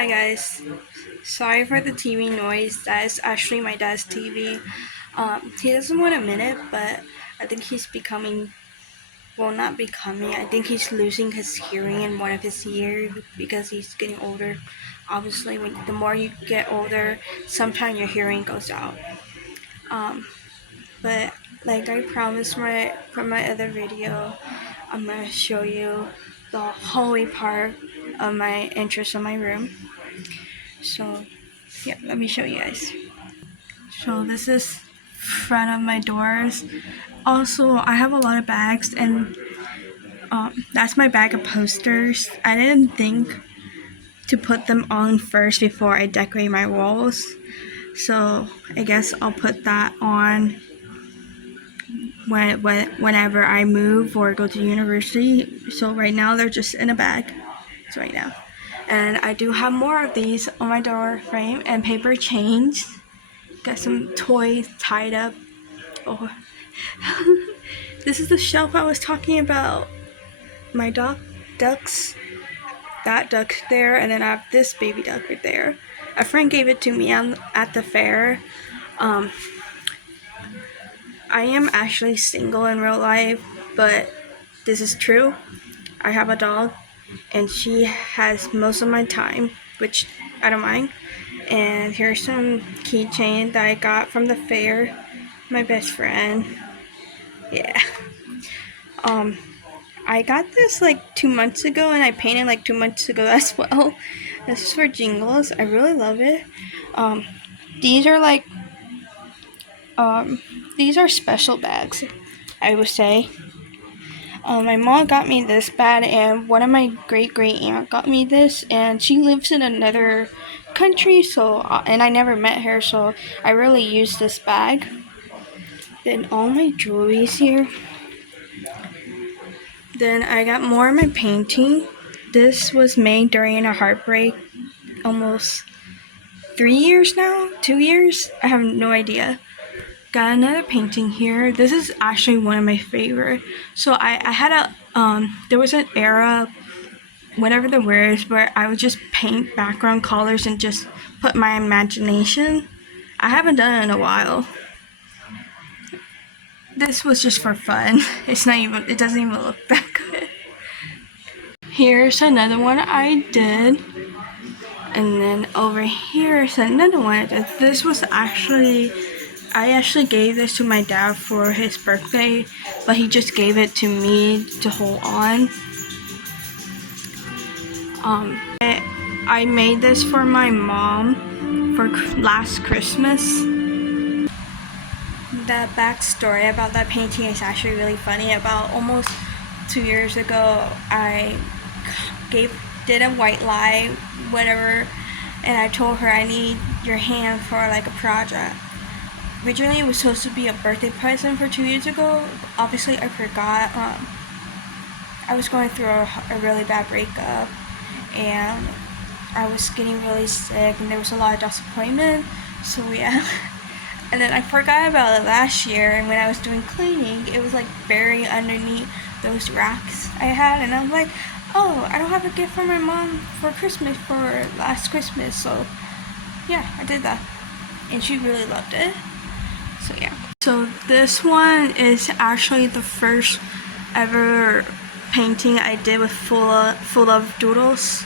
Hi guys, sorry for the TV noise. That is actually my dad's TV. He doesn't want to admit it, but I think he's becoming, well, not becoming, I think he's losing his hearing in one of his ears because he's getting older. Obviously, the more you get older, sometimes your hearing goes out. But like I promised from my other video, I'm gonna show you the hallway part of my entrance of my room. So yeah, let me show you guys. So this is front of my doors. Also, I have a lot of bags, and that's my bag of posters. I didn't think to put them on first before I decorate my walls. So I guess I'll put that on whenever I move or go to university. So right now they're just in a bag. So right now. And I do have more of these on my door frame and paper chains. Got some toys tied up. Oh, this is the shelf I was talking about. My ducks. That duck there, and then I have this baby duck right there. A friend gave it to me at the fair. I am actually single in real life, but this is true. I have a dog, and she has most of my time, which I don't mind. And here's some keychain that I got from the fair. My best friend. Yeah. I got this like 2 months ago, and I painted like 2 months ago as well. This is for Jingles. I really love it. These are like these are special bags, I would say. My mom got me this bag, and one of my great aunt got me this, and she lives in another country, so and I never met her, so I really use this bag. Then all my jewelry's here. Then I got more of my painting. This was made during a heartbreak, almost 3 years now, 2 years. I have no idea. Got another painting here. This is actually one of my favorite. So I had there was an era, whatever the word is, where I would just paint background colors and just put my imagination. I haven't done it in a while. This was just for fun. It doesn't even look that good. Here's another one I did. And then over here is another one I did. This was I actually gave this to my dad for his birthday, but he just gave it to me to hold on. I made this for my mom for last Christmas. The backstory about that painting is actually really funny. About almost 2 years ago, I did a white lie, whatever, and I told her I need your hand for like a project. Originally, it was supposed to be a birthday present for 2 years ago. Obviously, I forgot. I was going through a really bad breakup, and I was getting really sick, and there was a lot of disappointment. So yeah. And then I forgot about it last year, and when I was doing cleaning, it was like buried underneath those racks I had, and I'm like, oh, I don't have a gift for my mom for Christmas for last Christmas, so yeah, I did that, and she really loved it. So yeah. So this one is actually the first ever painting I did with full of doodles.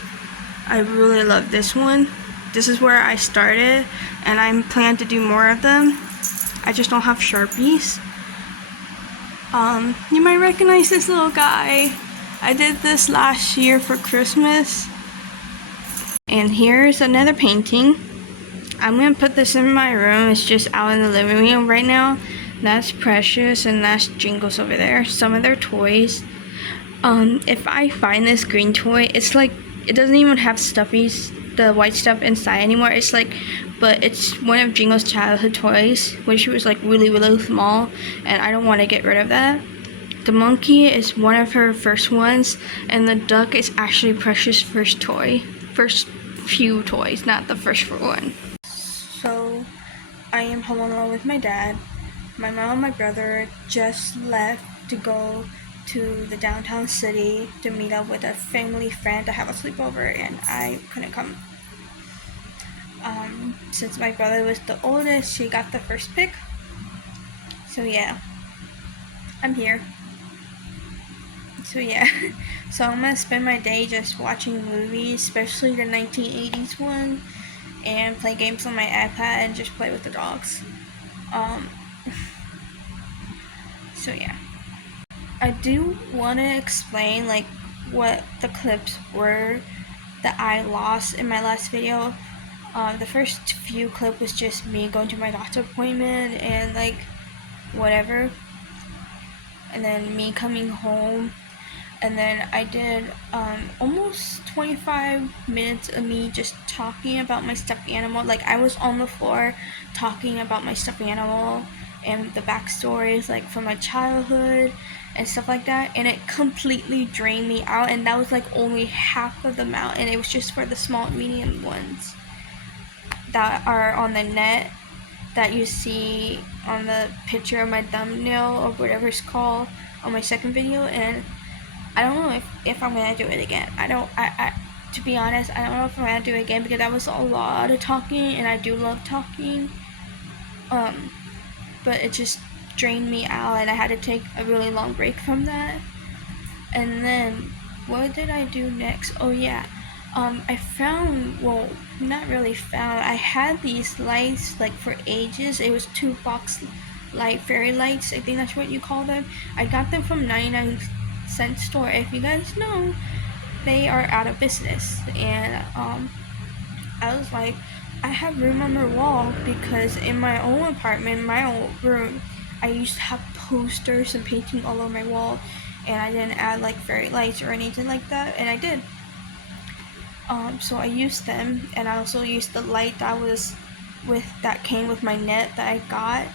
I really love this one. This is where I started, and I'm planning to do more of them. I just don't have Sharpies. You might recognize this little guy. I did this last year for Christmas. And here's another painting. I'm gonna put this in my room. It's just out in the living room right now. That's Precious, and that's Jingles over there. Some of their toys. If I find this green toy, it's like, it doesn't even have stuffies, the white stuff inside anymore. It's like, but it's one of Jingles' childhood toys, when she was like really small, and I don't want to get rid of that. The monkey is one of her first ones, and the duck is actually Precious' first toy. First few toys, not the first one. So, I am home alone with my dad. My mom and my brother just left to go to the downtown city to meet up with a family friend to have a sleepover, and I couldn't come. since my brother was the oldest, she got the first pick. So yeah, I'm here. So yeah, so I'm gonna spend my day just watching movies, especially the 1980s one, and play games on my iPad and just play with the dogs. Um, so yeah, I do want to explain like what the clips were that I lost in my last video. The first few clip was just me going to my doctor appointment and like whatever, and then me coming home, and then I did almost 25 minutes of me just talking about my stuffed animal. Like I was on the floor talking about my stuffed animal and the backstories like from my childhood and stuff like that, and it completely drained me out, and that was like only half of the amount, and it was just for the small medium ones that are on the net that you see on the picture of my thumbnail or whatever it's called on my second video. And I don't know if I'm gonna do it again. I to be honest, I don't know if I'm gonna do it again because that was a lot of talking, and I do love talking. But it just drained me out, and I had to take a really long break from that. And then what did I do next? Oh yeah, I found, well, not really found, I had these lights like for ages. It was 2 box light, fairy lights, I think that's what you call them. I got them from 99-cent store. If you guys know, they are out of business. And I was like, I have room on my wall because in my own apartment, my own room, I used to have posters and painting all over my wall, and I didn't add like fairy lights or anything like that, and I did. So I used them, and I also used the light that came with my net that I got.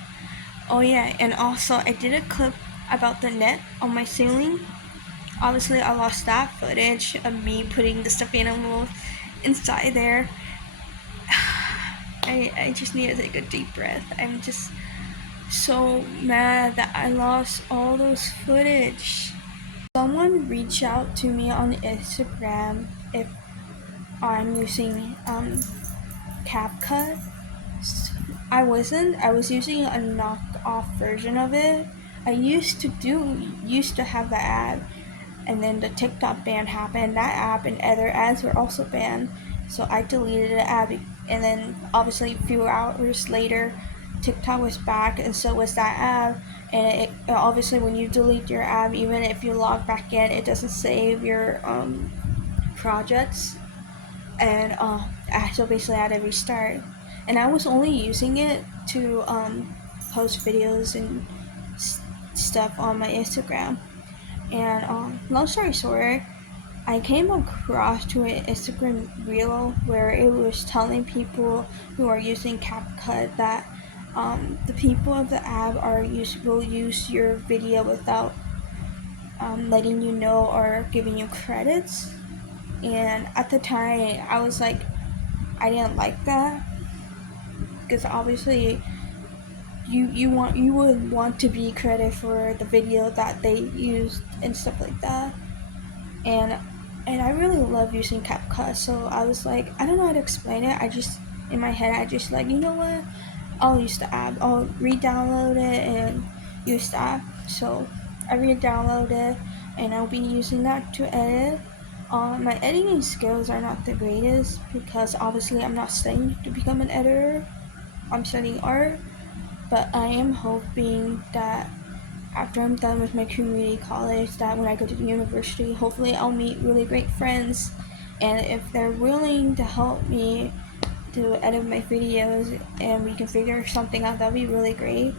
Oh yeah, and also I did a clip about the net on my ceiling. Obviously, I lost that footage of me putting the stuffed animal inside there. I just need to take a deep breath. I'm just so mad that I lost all those footage. Someone reached out to me on Instagram if I'm using CapCut. I wasn't. I was using a knockoff version of it. I used to have the app, and then the TikTok ban happened. That app and other ads were also banned, so I deleted the app. And then obviously a few hours later, TikTok was back, and so was that app. And it obviously when you delete your app, even if you log back in, it doesn't save your projects. And so basically I had to restart. And I was only using it to post videos and stuff on my Instagram. And long story short, I came across to an Instagram reel where it was telling people who are using CapCut that the people of the app will use your video without letting you know or giving you credits. And at the time, I was like, I didn't like that because obviously you would want to be credited for the video that they used and stuff like that. And I really love using CapCut, so I was like, I don't know how to explain it. I just in my head I just like, you know what? I'll use the app. I'll re-download it and use the app. So I re-download it, and I'll be using that to edit. My editing skills are not the greatest because obviously I'm not studying to become an editor. I'm studying art, but I am hoping that after I'm done with my community college, that when I go to the university, hopefully I'll meet really great friends, and if they're willing to help me to edit my videos and we can figure something out, that'd be really great.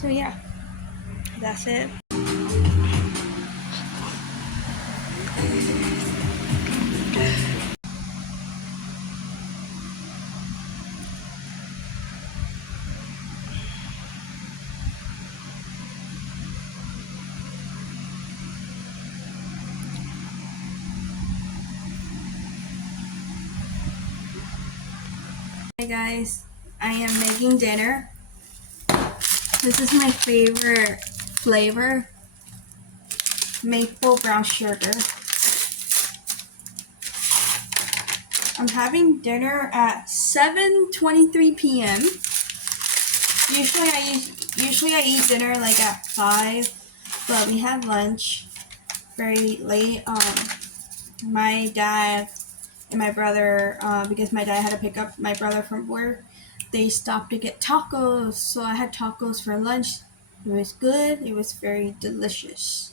So yeah, that's it. Hey guys, I am making dinner. This is my favorite flavor, maple brown sugar. I'm having dinner at 7:23 p.m. Usually I eat dinner like at 5, but we had lunch very late. My dad and my brother, because my dad had to pick up my brother from work, they stopped to get tacos, so I had tacos for lunch. It was good. It was very delicious.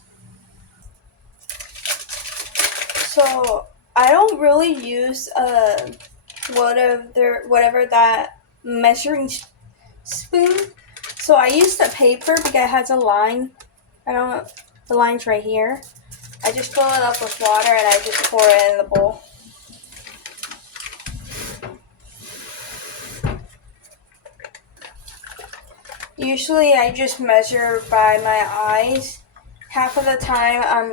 So I don't really use whatever that measuring spoon. So I use the paper because it has a line. I don't know, the line's right here. I just fill it up with water and I just pour it in the bowl. Usually I just measure by my eyes. Half of the time I'm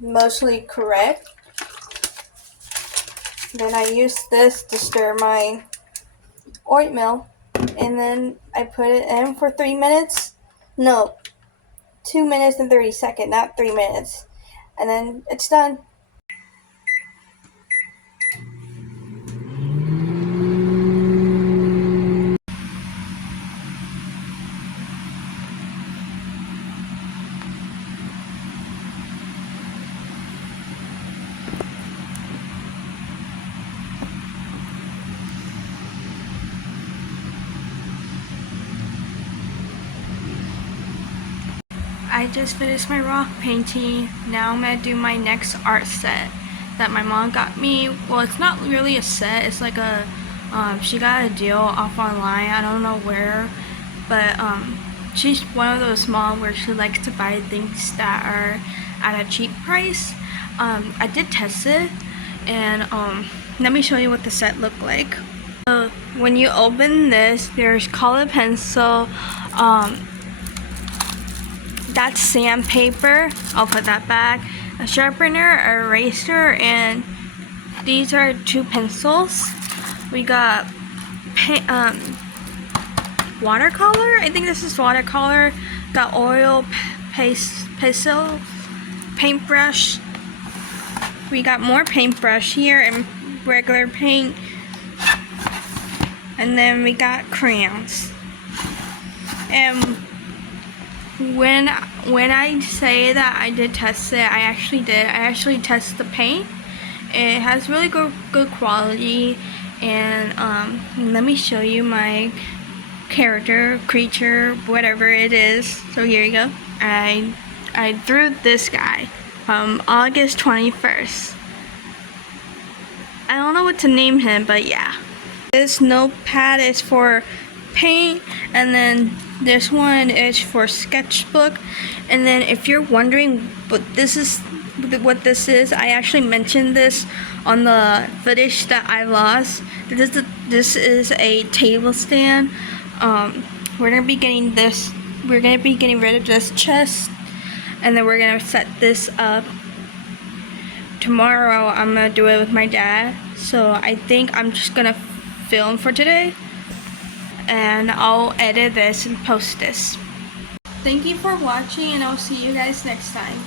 mostly correct. Then I use this to stir my oatmeal, and then I put it in for 3 minutes. No, 2 minutes and 30 seconds, not 3 minutes. And then it's done. I just finished my rock painting. Now I'm gonna do my next art set that my mom got me. Well, it's not really a set, it's like a, she got a deal off online, I don't know where, but she's one of those moms where she likes to buy things that are at a cheap price. I did test it, and let me show you what the set looked like. When you open this, there's colored pencil, that's sandpaper, I'll put that back, a sharpener, a eraser, and these are 2 pencils. We got watercolor, I think this is watercolor, got oil, pencil, paintbrush, we got more paintbrush here and regular paint, and then we got crayons. And when I say that I did test it, I actually did. I actually tested the paint. It has really good quality, and let me show you my character, creature, whatever it is. So here you go. I drew this guy from August 21st. I don't know what to name him, but yeah. This notepad is for paint, and then this one is for sketchbook. And then if you're wondering what this is, I actually mentioned this on the footage that I lost. This is a table stand. We're gonna be getting this. We're gonna be getting rid of this chest, and then we're gonna set this up. Tomorrow I'm gonna do it with my dad. So I think I'm just gonna film for today, and I'll edit this and post this. Thank you for watching, and I'll see you guys next time.